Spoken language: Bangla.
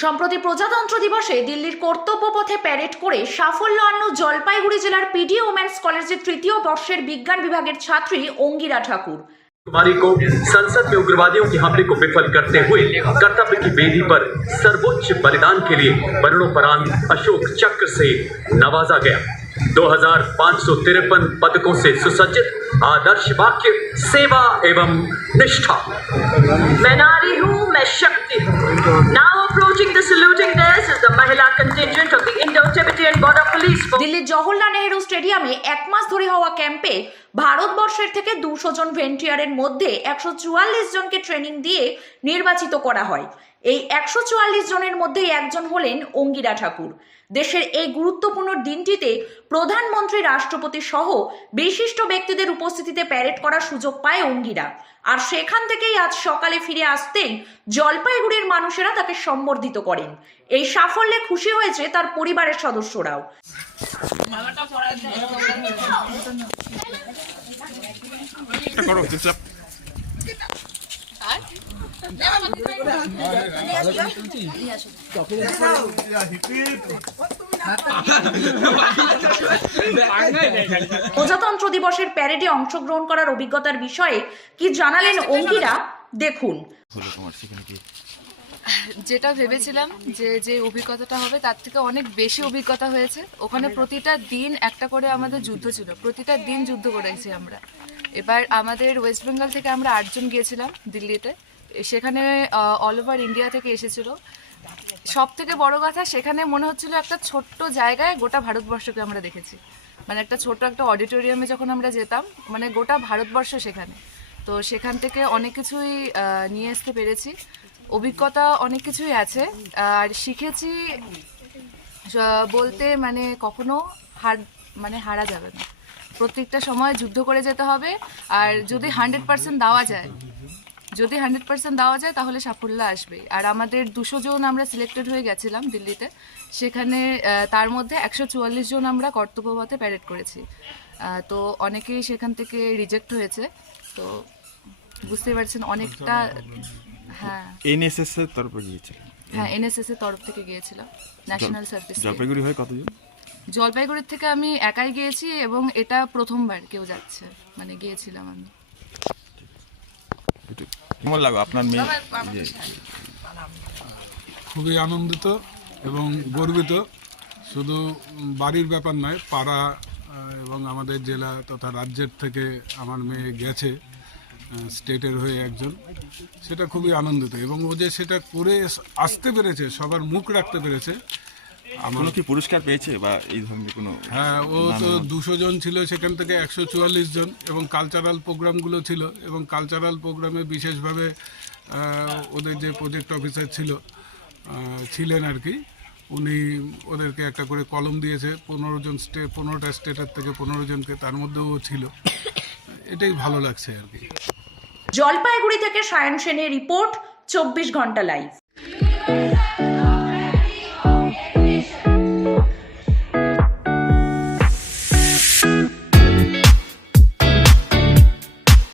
সম্প্রতি প্রজাতন্ত্র দিবসে দিল্লির কর্তব্য পথে প্যারেড করে সাফল্যান্ন জলপাইগুড়ি জেলার পিডি ওমেন্স কলেজের তৃতীয় বর্ষের বিজ্ঞান বিভাগের ছাত্রী অঙ্গিরা ঠাকুর कुमारी को संसद में उग्रवादियों के हमले को विफल करते हुए कर्तव्य की वेदी पर सर्वोच्च बलिदान के लिए मरणोपरांत अशोक चक्र से नवाजा गया 2553 पदकों से सुसज्जित आदर्श वाक्य सेवा एवं निष्ठा मैं नारी हूँ मैं शक्ति हूँ now approaching the saluting desk is the Mahila contingent of the Indo-Tibetan Border Police Force. দিল্লির জওহরলাল নেহেরু স্টেডিয়ামে এক মাস ধরে হওয়া ক্যাম্পে ভারতবর্ষের থেকে দুশো জন ভেন্টিয়ারের মধ্যে একশো চুয়াল্লিশ জনকে ট্রেনিং দিয়ে নির্বাচিত করা হয় এই একশো চুয়াল্লিশ জনের মধ্যে একজন হলেন অঙ্গিরা ঠাকুর। দেশের এই গুরুত্বপূর্ণ দিনটিতে প্রধানমন্ত্রী রাষ্ট্রপতি সহ বিশিষ্ট ব্যক্তিদের উপস্থিতিতে প্যারেড করার সুযোগ পায় অঙ্গিরা। আর সেখান থেকেই আজ সকালে ফিরে আসতেই জলপাইগুড়ির মানুষেরা তাকে সম্বর্ধিত করেন। এই সাফল্যে খুশি হয়েছে তার পরিবারের সদস্যরাও। করো চুপচাপ। প্রজাতন্ত্র দিবসের প্যারেডে অংশগ্রহণ করার অভিজ্ঞতার বিষয়ে কি জানালেন অঙ্কিরা? দেখুন। যেটা ভেবেছিলাম যে যে অভিজ্ঞতাটা হবে তার থেকে অনেক বেশি অভিজ্ঞতা হয়েছে। ওখানে প্রতিটা দিন একটা করে আমাদের যুদ্ধ ছিল। প্রতিটা দিন যুদ্ধ করেছি আমরা। এবার আমাদের ওয়েস্ট বেঙ্গল থেকে আমরা আটজন গিয়েছিলাম দিল্লিতে। সেখানে অল ওভার ইন্ডিয়া থেকে এসেছিল। সব থেকে বড় কথা, সেখানে মনে হচ্ছিল একটা ছোট্ট জায়গায় গোটা ভারতবর্ষকে আমরা দেখেছি। মানে একটা ছোট একটা অডিটোরিয়ামে যখন আমরা যেতাম মানে গোটা ভারতবর্ষ সেখানে। তো সেখান থেকে অনেক কিছুই নিয়ে আসতে পেরেছি। অভিজ্ঞতা অনেক কিছুই আছে। আর শিখেছি বলতে মানে কখনো হার মানে হারা যাবে না। প্রত্যেকটা সময় যুদ্ধ করে যেতে হবে। আর যদি হান্ড্রেড পার্সেন্ট দেওয়া যায় যদি হান্ড্রেড পার্সেন্ট দেওয়া যায় তাহলে সাফল্য আসবে। আর আমাদের দুশো জন আমরা সিলেক্টেড হয়ে গেছিলাম দিল্লিতে। সেখানে তার মধ্যে একশো চুয়াল্লিশ জন আমরা কর্তব্যপথে প্যারেড করেছি। তো অনেকেই সেখান থেকে রিজেক্ট হয়েছে। তো বুঝতে পারছেন অনেকটা হ্যাঁ। এনএসএস এর তরফে গিয়েছিল হ্যাঁ এনএসএস এর তরফ থেকে গিয়েছিলাম ন্যাশনাল সার্ভিস জলপাইগুড়ি হয়ে কতজন? জলপাইগুড়ির থেকে আমি একাই গিয়েছি এবং এটা প্রথমবার কেউ যাচ্ছে। মানে গিয়েছিলাম আমি। কেমন লাগল আপনার মেয়ে? খুবই আনন্দিত এবং গর্বিত। শুধু বাড়ির ব্যাপার নয় পাড়া এবং আমাদের জেলা তথা রাজ্যের থেকে আমার মেয়ে গেছে স্টেটের হয়ে একজন। সেটা খুবই আনন্দিত এবং ও যে সেটা করে আসতে পেরেছে সবার মুখ রাখতে পেরেছে কোনো কি পুরস্কার পেয়েছে বা এই ধরনের কোনো হ্যাঁ ও তো দুশো জন ছিল সেখান থেকে একশো চুয়াল্লিশ জন এবং কালচারাল প্রোগ্রামগুলো ছিল এবং কালচারাল প্রোগ্রামে বিশেষভাবে ওদের যে প্রজেক্ট অফিসার ছিল ছিলেন আর কি উনি ওদেরকে একটা করে কলম দিয়েছে পনেরো জন স্টে পনেরোটা স্টেটের থেকে পনেরো জনকে তার মধ্যেও ও ছিল। এটাই ভালো লাগছে আর কি। জলপাইগুড়ি থেকে সায়ন সেনের রিপোর্ট চব্বিশ ঘণ্টা লাইভ